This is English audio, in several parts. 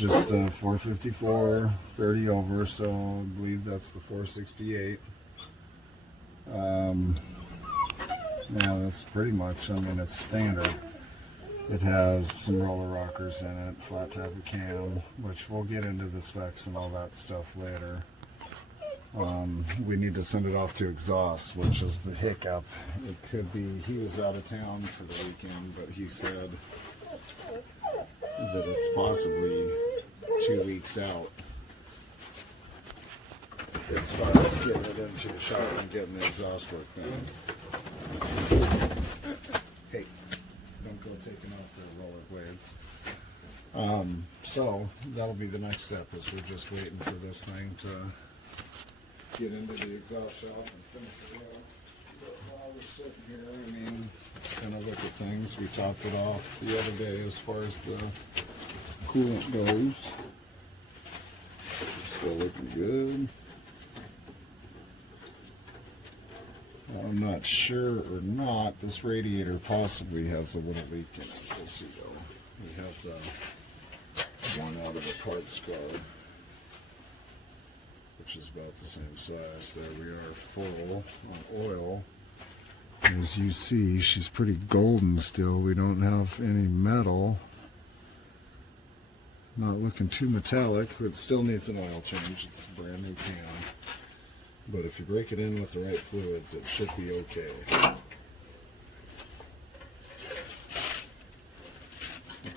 just a 454 30 over, so I believe that's the 468. Yeah, that's pretty much, I mean, it's standard. It has some roller rockers in it, flat tappet cam, which we'll get into the specs and all that stuff later. We need to send it off to exhaust, which is the hiccup. It could be, he was out of town for the weekend, but he said that it's possibly 2 weeks out as far as getting it into the shop and getting the exhaust work done. Hey, don't go taking off the roller blades. So that'll be the next step, is we're just waiting for this thing to get into the exhaust shop and finish it up. But while we're sitting here, I mean, let's kind of look at things. We topped it off the other day as far as the coolant goes. Still looking good. I'm not sure or not. This radiator possibly has a little leak in it. We'll see though. We have the one out of the parts guard, which is about the same size. There we are, full on oil. As you see, she's pretty golden still. We don't have any metal. Not looking too metallic. It still needs an oil change. It's a brand new can. But if you break it in with the right fluids, it should be okay.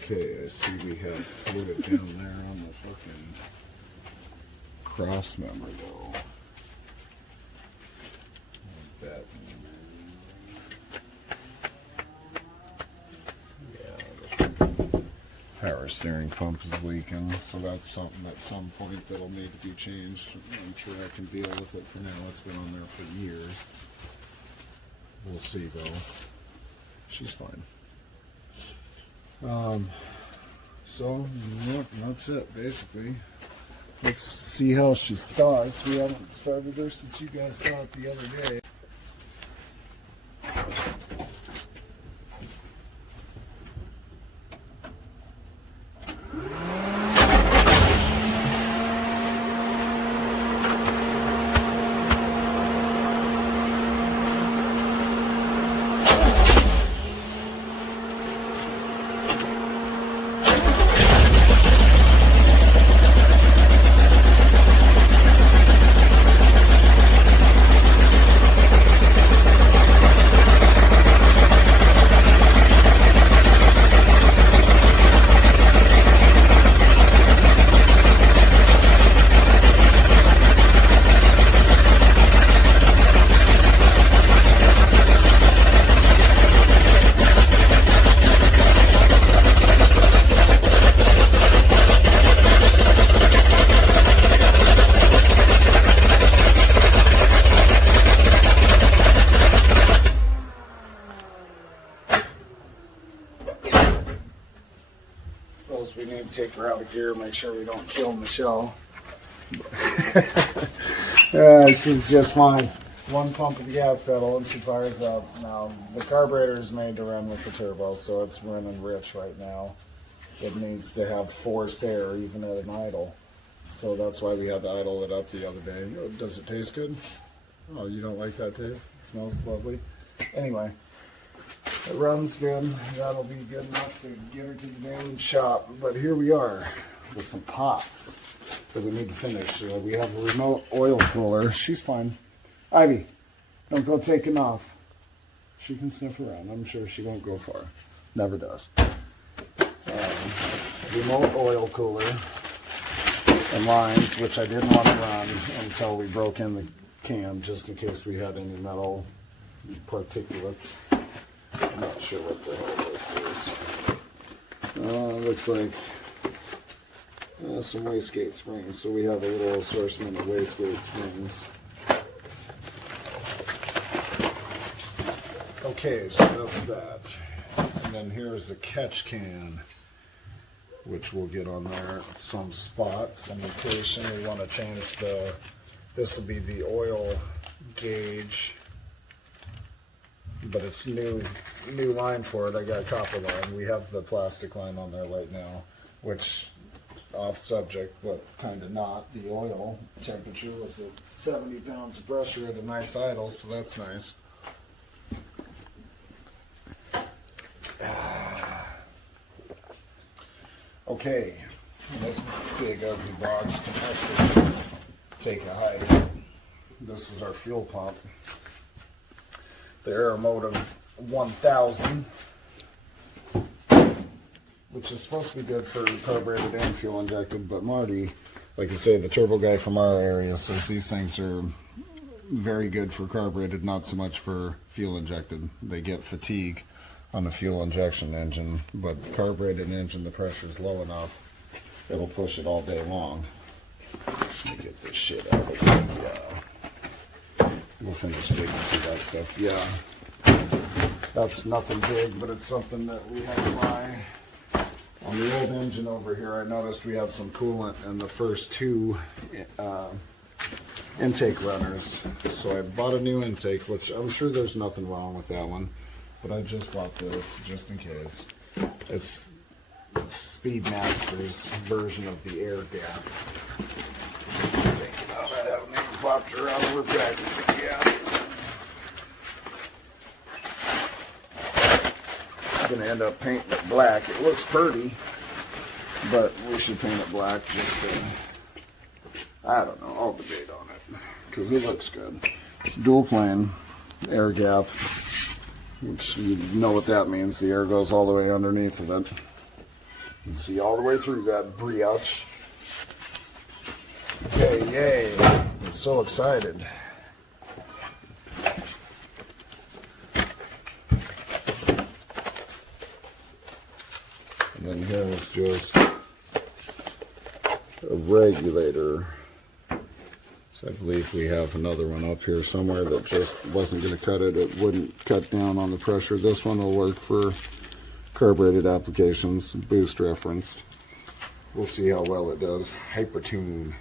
Okay, I see we have fluid down there on the fucking cross member though. That power steering pump is leaking, so that's something at some point that'll need to be changed. I'm sure I can deal with it for now. It's been on there for years. We'll see though. She's fine. So yep, that's it basically. Let's see how she starts. We haven't started her since you guys saw it the other day. We need to take her out of gear, make sure we don't kill Michelle. She's just fine. One pump of the gas pedal and she fires up. Now, the carburetor is made to run with the turbo, so it's running rich right now. It needs to have forced air even at an idle. So that's why we had to idle it up the other day. Does it taste good? Oh, you don't like that taste? It smells lovely. Anyway. It runs good. That'll be good enough to get her to the main shop. But here we are with some pots that we need to finish. We have a remote oil cooler. She's fine. Ivy, don't go taking off. She can sniff around. I'm sure she won't go far. Never does. Remote oil cooler and lines, which I didn't want to run until we broke in the can, just in case we had any metal particulates. I'm not sure what the hell this is. Looks like some wastegate springs. So we have a little assortment of wastegate springs. Okay, so that's that. And then here's a catch can, which we'll get on there. Some spot, some location. We want to change the, this will be the oil gauge. But it's new line for it. I got copper line. We have the plastic line on there right now, which off subject, but kind of not. The oil temperature was at 70 pounds of pressure at a nice idle, so that's nice. Okay, this big ugly box can actually take a hike. This is our fuel pump. The Aeromotive 1000, which is supposed to be good for carbureted and fuel injected, but Marty, like I say, the turbo guy from our area, says these things are very good for carbureted, not so much for fuel injected. They get fatigue on the fuel injection engine, but the carbureted engine, the pressure is low enough, it'll push it all day long. Let me get this shit out of here. Yeah. We'll finish digging through that stuff. Yeah. That's nothing big, but it's something that we had to buy. On the old engine over here, I noticed we had some coolant in the first two intake runners. So I bought a new intake, which I'm sure there's nothing wrong with that one. But I just bought this just in case. It's Speedmaster's version of the air gap. Thinking, oh, I haven't even popped around over packaging yet. I'm gonna end up painting it black. It looks pretty, but we should paint it black just to, I don't know, I'll debate on it because it looks good. It's dual plane air gap, which you know what that means. The air goes all the way underneath of it. You can see all the way through that brioche. Okay, yay. I'm so excited. And then here's just a regulator. So I believe we have another one up here somewhere that just wasn't going to cut it. It wouldn't cut down on the pressure. This one will work for carbureted applications, boost referenced. We'll see how well it does. Hypertune.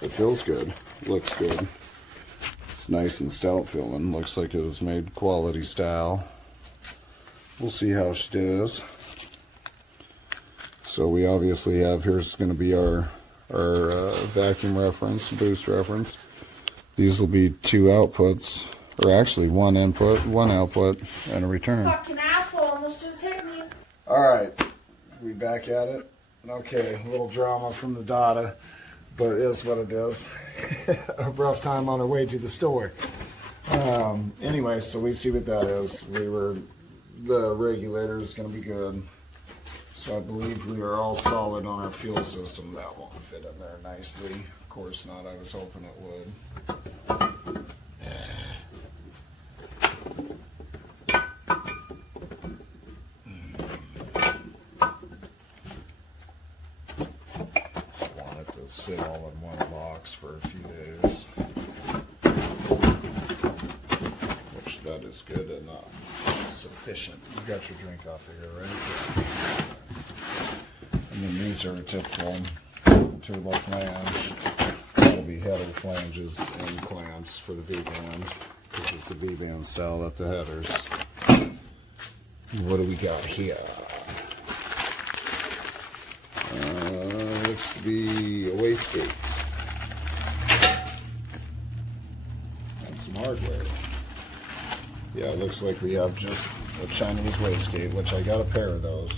It feels good. Looks good. It's nice and stout feeling. Looks like it was made quality style. We'll see how she does. So we obviously have, here's going to be our vacuum reference, boost reference. These will be two outputs, or actually one input, one output, and a return. Fucking asshole almost just hit me. Alright, we back at it. Okay, a little drama from the Dada, but it is what it is. A rough time on our way to the store. Anyway, so we see what that is. The regulator is going to be good. So I believe we are all solid on our fuel system. That won't fit in there nicely. Of course not. I was hoping it would. Want it to sit all in one box for a few days. Which that is good enough. Sufficient. You got your drink off of here, right? And then these are a typical turbo flange. That'll be header flanges and clamps for the V-band, because it's a V-band style at the headers. What do we got here? Looks to be a wastegate. And some hardware. Yeah, it looks like we have just a Chinese wastegate, which I got a pair of those.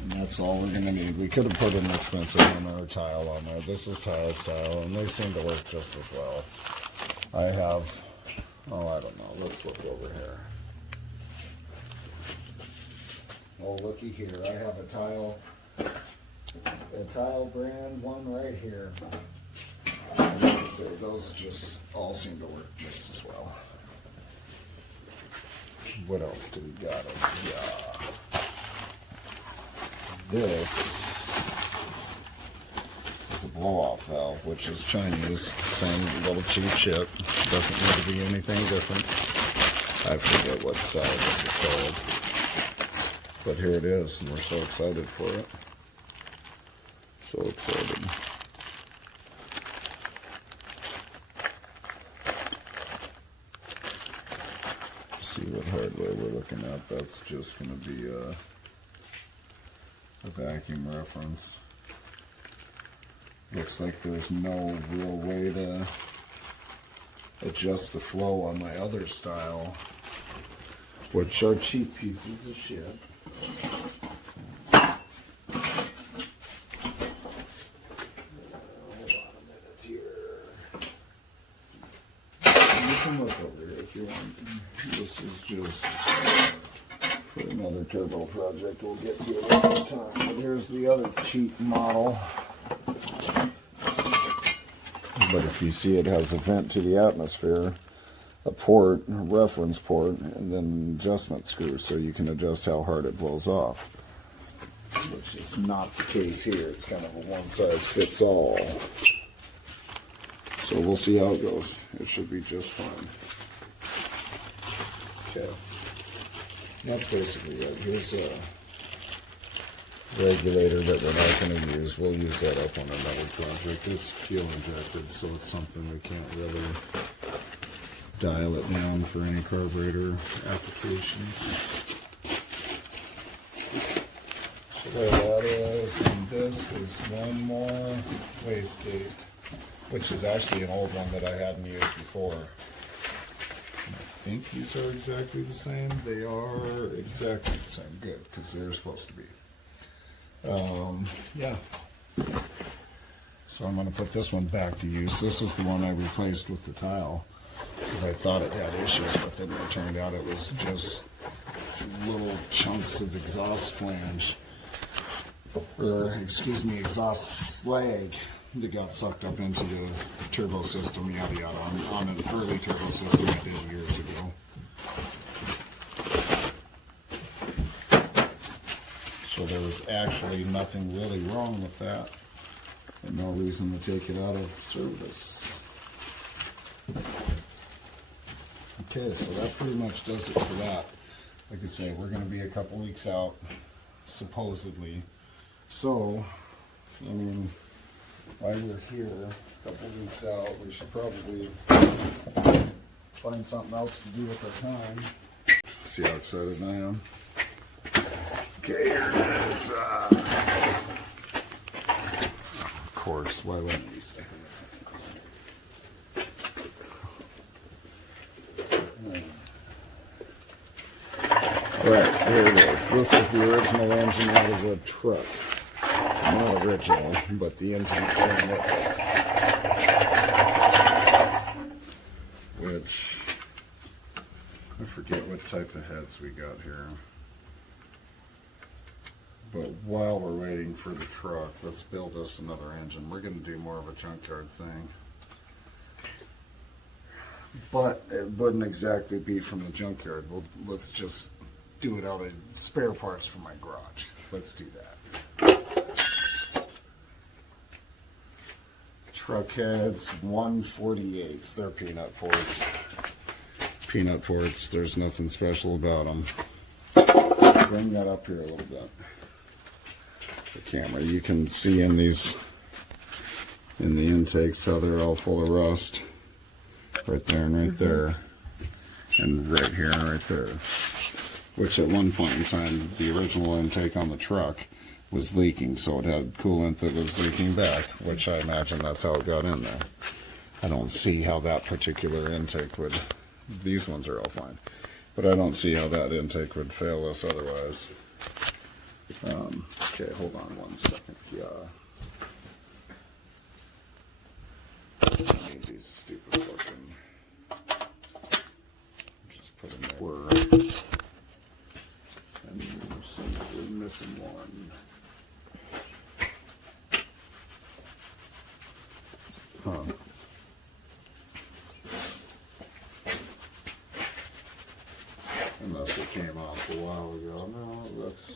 And that's all we're going to need. We could have put an expensive one or tile on there. This is tile style, and they seem to work just as well. I have, oh, I don't know. Let's look over here. Oh, looky here. I have a tile brand one right here. And like I say, those just all seem to work just as well. What else do we got over here? This is a blow-off valve, which is Chinese. Same little cheap shit. Doesn't need to be anything different. I forget what style this is called. But here it is, and we're so excited for it. So excited. See what hardware we're looking at. That's just going to be a vacuum reference. Looks like there's no real way to adjust the flow on my other style, which are cheap pieces of shit. You can look over here if you want. This is just for another turbo project we'll get to another time. But here's the other cheap model. But if you see, it has a vent to the atmosphere, a port, a reference port, and then an adjustment screw so you can adjust how hard it blows off. Which is not the case here. It's kind of a one-size-fits-all. So we'll see how it goes. It should be just fine. Okay. That's basically it. Here's a regulator that we're not going to use. We'll use that up on another project. It's fuel injected, so it's something we can't really dial it down for any carburetor applications. So there that is, and this is one more wastegate, which is actually an old one that I hadn't used before. I think these are exactly the same. They are exactly the same. Good, because they're supposed to be. Yeah. So I'm going to put this one back to use. This is the one I replaced with the tile because I thought it had issues with it, and it turned out it was just little chunks of exhaust flange, or excuse me, exhaust slag that got sucked up into the turbo system, yada yada, on an early turbo system I did years ago. So there was actually nothing really wrong with that, and no reason to take it out of service. Okay, so that pretty much does it for that. Like I say, we're going to be a couple weeks out, supposedly. So, I mean, while we're here, a couple weeks out, we should probably find something else to do with our time. See how excited I am? Okay, here it is. Of course, why wouldn't you stick in the Alright, here it is. This is the original engine out of the truck. Not original, but the engine that's in it. Which, I forget what type of heads we got here. But while we're waiting for the truck, let's build us another engine. We're going to do more of a junkyard thing. But it wouldn't exactly be from the junkyard. Let's just do it out of spare parts from my garage. Let's do that. Truck heads, 148s. They're peanut ports. Peanut ports, there's nothing special about them. Bring that up here a little bit. The camera, you can see in these, in the intakes, how they're all full of rust. Right there and right there. And right here and right there. Which at one point in time, the original intake on the truck was leaking, so it had coolant that was leaking back, which I imagine that's how it got in there. I don't see how that particular intake would, these ones are all fine, but I don't see how that intake would fail us otherwise. Okay, hold on one second. Yeah. I need these stupid fucking, just put them there. And we're missing one. Huh. Unless it came off a while ago. No, it looks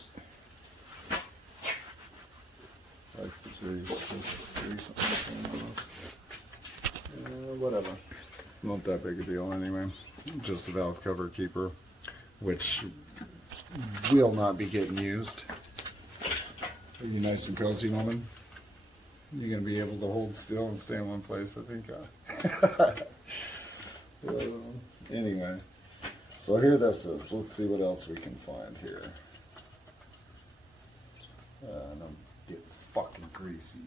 like the grease something came off. Whatever. Not that big a deal anyway. Just a valve cover keeper, which will not be getting used. Are you nice and cozy, woman? You're going to be able to hold still and stay in one place, I think. Anyway, so here this is. Let's see what else we can find here. Don't get fucking greasy.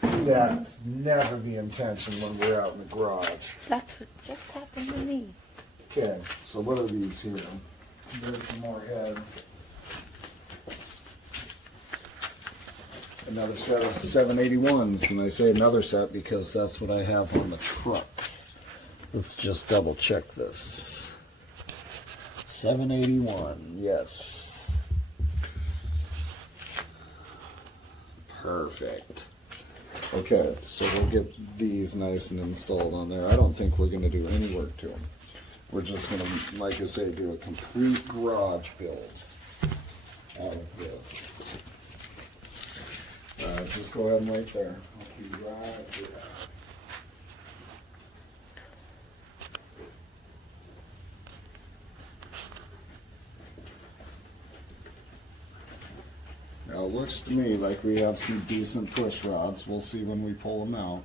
That's never the intention when we're out in the garage. That's what just happened to me. Okay, so what are these here? There's some more heads. Another set of 781s, and I say another set because that's what I have on the truck. Let's just double check this. 781, yes. Perfect. Okay, so we'll get these nice and installed on there. I don't think we're going to do any work to them. We're just going to, like I say, do a complete garage build out of this. Just go ahead and wait there. I'll be right there. Now it looks to me like we have some decent push rods. We'll see when we pull them out.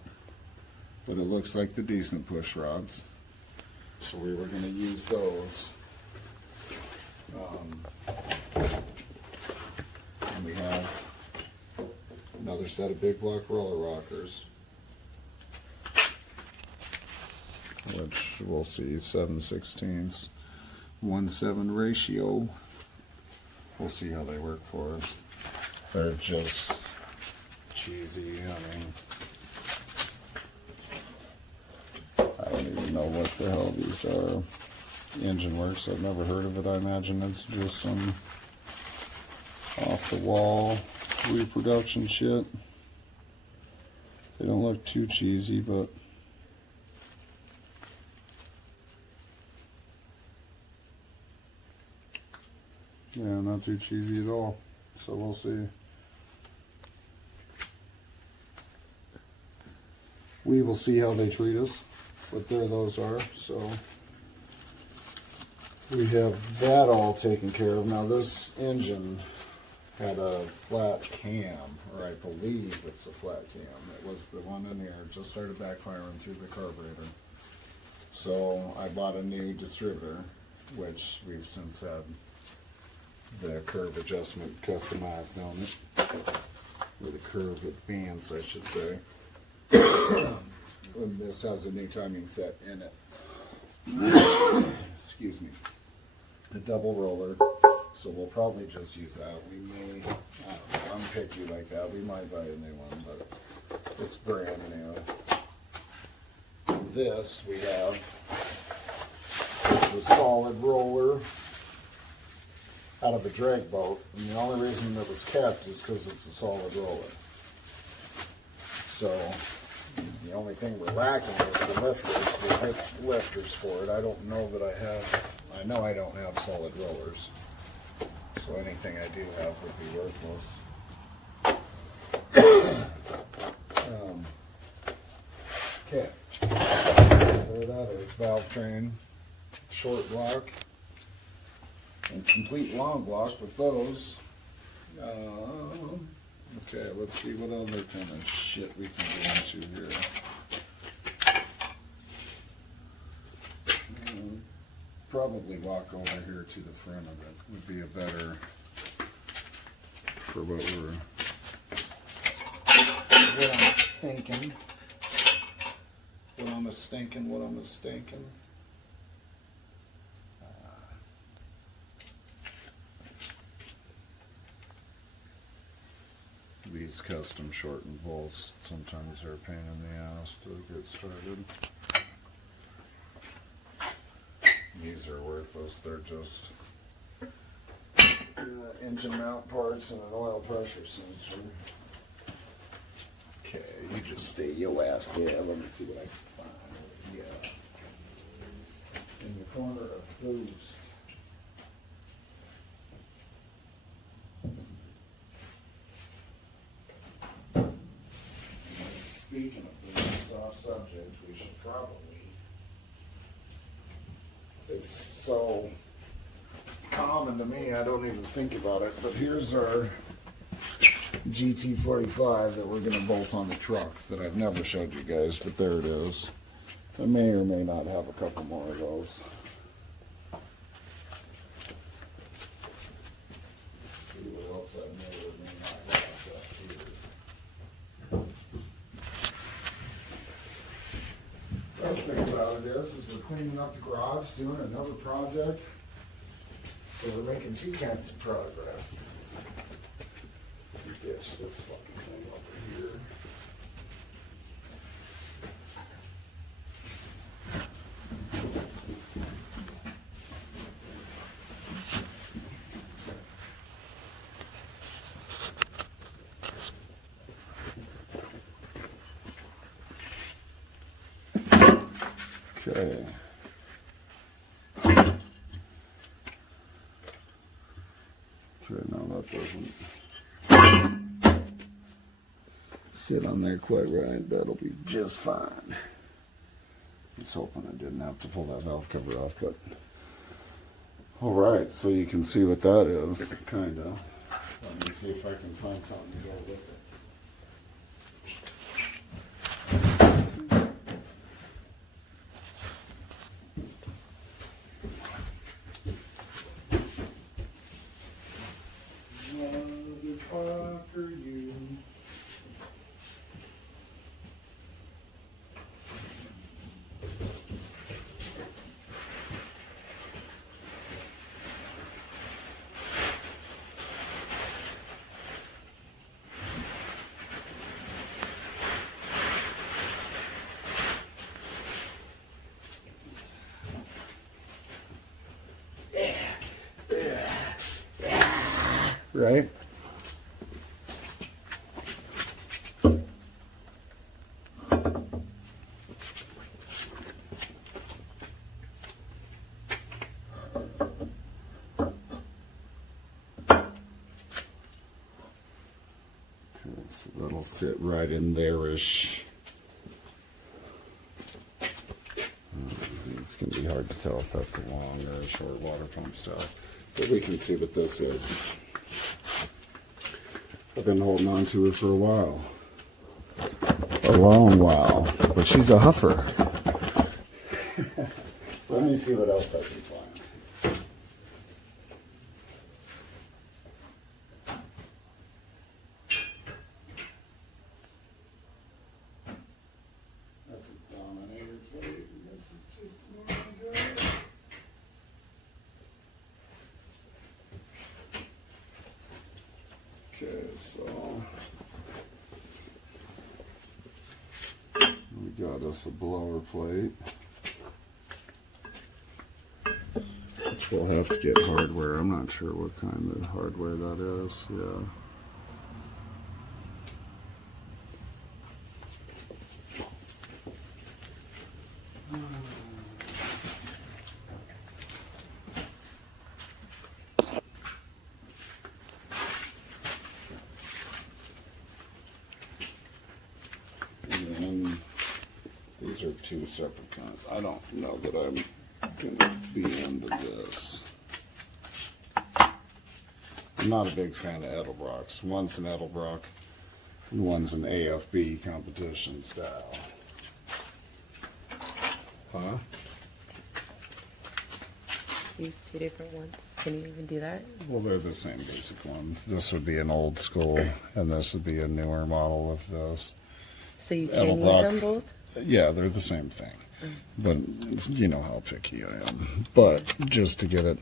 But it looks like the decent push rods. So we were going to use those. And we have another set of big block roller rockers, which we'll see 7/16, 1/7 ratio. We'll see how they work for us. They're just cheesy. I don't even know what the hell these are. Engine Works, I've never heard of it. I imagine it's just some off the wall reproduction shit. They don't look too cheesy, but yeah, not too cheesy at all. So we'll see. We will see how they treat us, but there those are. So we have that all taken care of. Now this engine had a flat cam, or I believe it's a flat cam. It was the one in here. It just started backfiring through the carburetor. So I bought a new distributor, which we've since had the curve adjustment customized on it, or the curve advance, I should say. And this has a new timing set in it. Excuse me. The double roller. So we'll probably just use that. We may, I don't know, I'm picky like that. We might buy a new one, but it's brand new. This we have the solid roller out of a drag boat, and the only reason it was kept is because it's a solid roller. So the only thing we're lacking is the lifters. We'll get lifters for it. I don't know that I know I don't have solid rollers. So anything I do have would be worthless. Okay. There that is. Valve train, short block, and complete long block with those. Okay, let's see what other kind of shit we can get into here. Probably walk over here to the front of it would be a better for what I'm thinking. What I'm a-stinking. These custom shortened bolts sometimes are a pain in the ass to get started. These are worthless. They're just engine mount parts and an oil pressure sensor. Okay, you just stay your ass there. Let me see what I can find. Yeah. In the corner of boost. Speaking of boost, off subject, we should probably. It's so common to me, I don't even think about it. But here's our GT45 that we're going to bolt on the truck that I've never showed you guys, but there it is. I may or may not have a couple more of those. Let's see what else I may or may not about it is we're cleaning up the garage, doing another project. So we're making two kinds of progress. Ditch this fucking thing over here. Okay. Okay, now that doesn't sit on there quite right. That'll be just fine. I was hoping I didn't have to pull that valve cover off, but all right. So you can see what that is, kind of. Let me see if I can find something to go with it. Motherfucker, you. Right? So that'll sit right in there-ish. It's going to be hard to tell if that's a long or a short water pump style. But we can see what this is. I've been holding on to her for a while. A long while. But she's a huffer. Let me see what else I can find. That's a dominator plate, and this is just a normal guy. Okay, so we got us a blower plate, which we'll have to get hardware. I'm not sure what kind of hardware that is. Yeah. And these are two separate kinds. I don't know that I'm going to be into this. I'm not a big fan of Edelbrock's. One's an Edelbrock and one's an AFB competition style. Huh? Use two different ones. Can you even do that? Well, they're the same basic ones. This would be an old school, and this would be a newer model of this. So you can use Edelbrock. them both? Yeah, they're the same thing. But you know how picky I am. But just to get it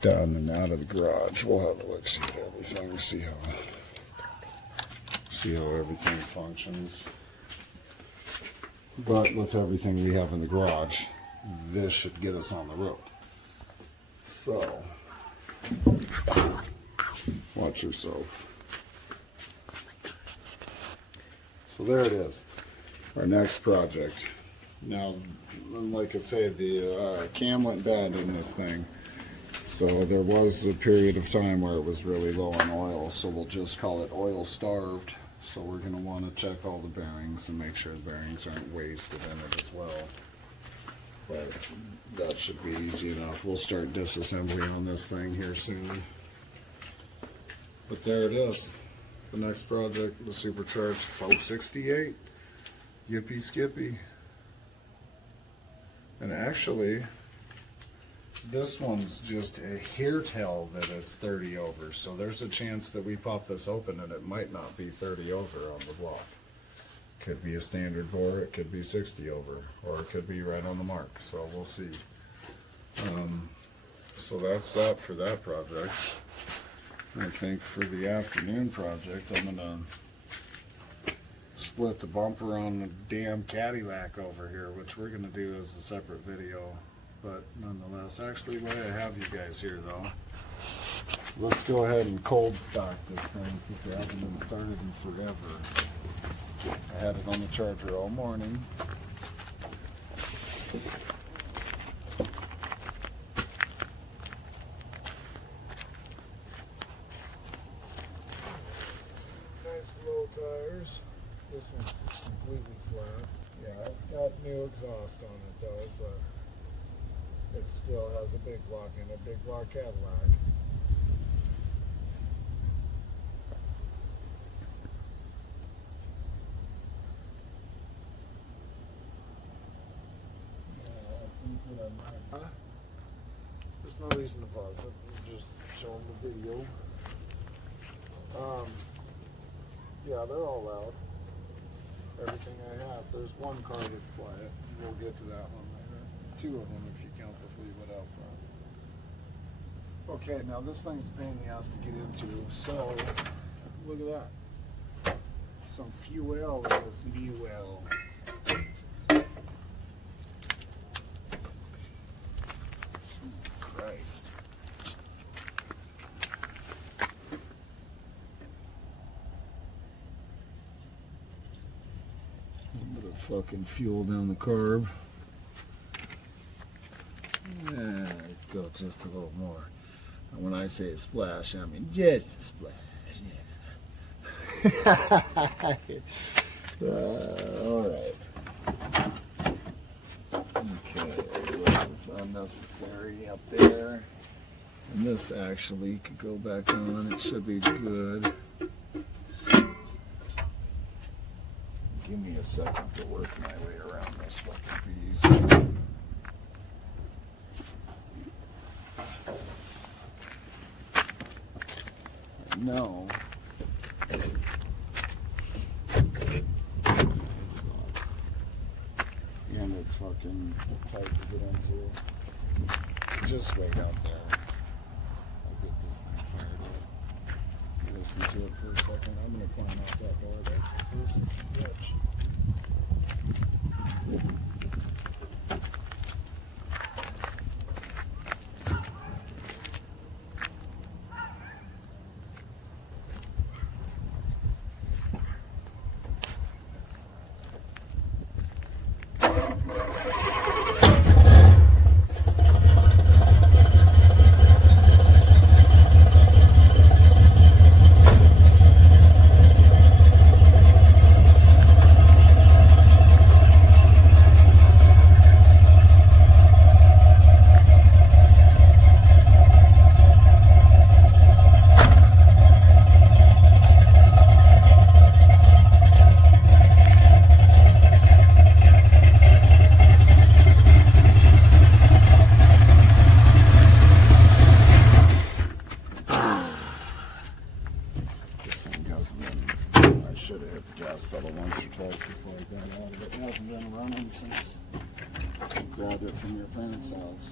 done and out of the garage, we'll have a look, see at everything, see how everything functions. But with everything we have in the garage, this should get us on the road. So, watch yourself. So there it is, our next project. Now, like I said, the cam went bad in this thing. So there was a period of time where it was really low on oil, so we'll just call it oil starved. So we're going to want to check all the bearings and make sure the bearings aren't wasted in it as well. But that should be easy enough. We'll start disassembly on this thing here soon. But there it is. The next project, the supercharged 468. Yippee skippy. And actually, this one's just a hair tell that it's 30 over. So there's a chance that we pop this open and it might not be 30 over on the block. Could be a standard pour, it could be 60 over, or it could be right on the mark, so we'll see. So that's that for that project. I think for the afternoon project, I'm gonna split the bumper on the damn Cadillac over here, which we're gonna do as a separate video, but nonetheless, actually while I have you guys here though, let's go ahead and cold stock this thing since it hasn't been started in forever. I had it on the charger all morning. Nice low tires. This one's completely flat. Yeah, it's got new exhaust on it though, but it still has a big block in it, big block Cadillac. There's no reason to pause it. We're just showing the video. Yeah, they're all loud. Everything I have. There's one car that's quiet. We'll get to that one later. Two of them if you count the Fleetwood out front. Okay, now this thing's a pain in the ass to get into. So, look at that. Some fuel in this fuel. Christ. A little bit of fucking fuel down the carb. Yeah, let's go just a little more. And when I say a splash, I mean just a splash. Yeah. Alright. Okay, this is unnecessary up there. And this actually could go back on. It should be good. Give me a second to work my way around this fucking piece. No. It's not. And it's fucking tight to get into. Just wait out there. I'll get this thing fired up. Listen to it for a second. I'm gonna climb out that door there, 'cause this is a bitch. Should have hit the gas pedal once or twice before I got out of it. It hasn't been running since I grabbed it from your parents' house.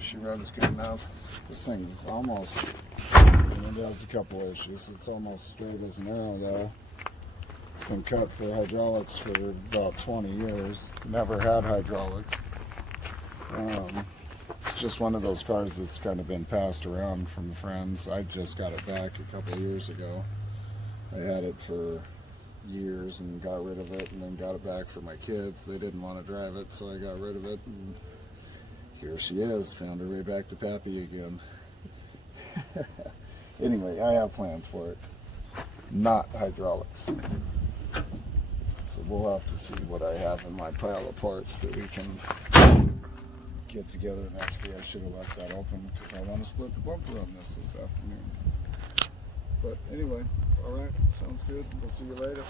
She runs good enough. This thing's almost, it has a couple issues. It's almost straight as an arrow though. It's been cut for hydraulics for about 20 years. Never had hydraulics. It's just one of those cars that's kind of been passed around from friends. I just got it back a couple of years ago. I had it for years and got rid of it, and then got it back for my kids. They didn't want to drive it, so I got rid of it, and here she is, found her way back to Pappy again. Anyway, I have plans for it, not hydraulics. So we'll have to see what I have in my pile of parts that we can get together. And actually, I should have left that open because I want to split the bumper on this afternoon. But anyway, all right, sounds good. We'll see you later.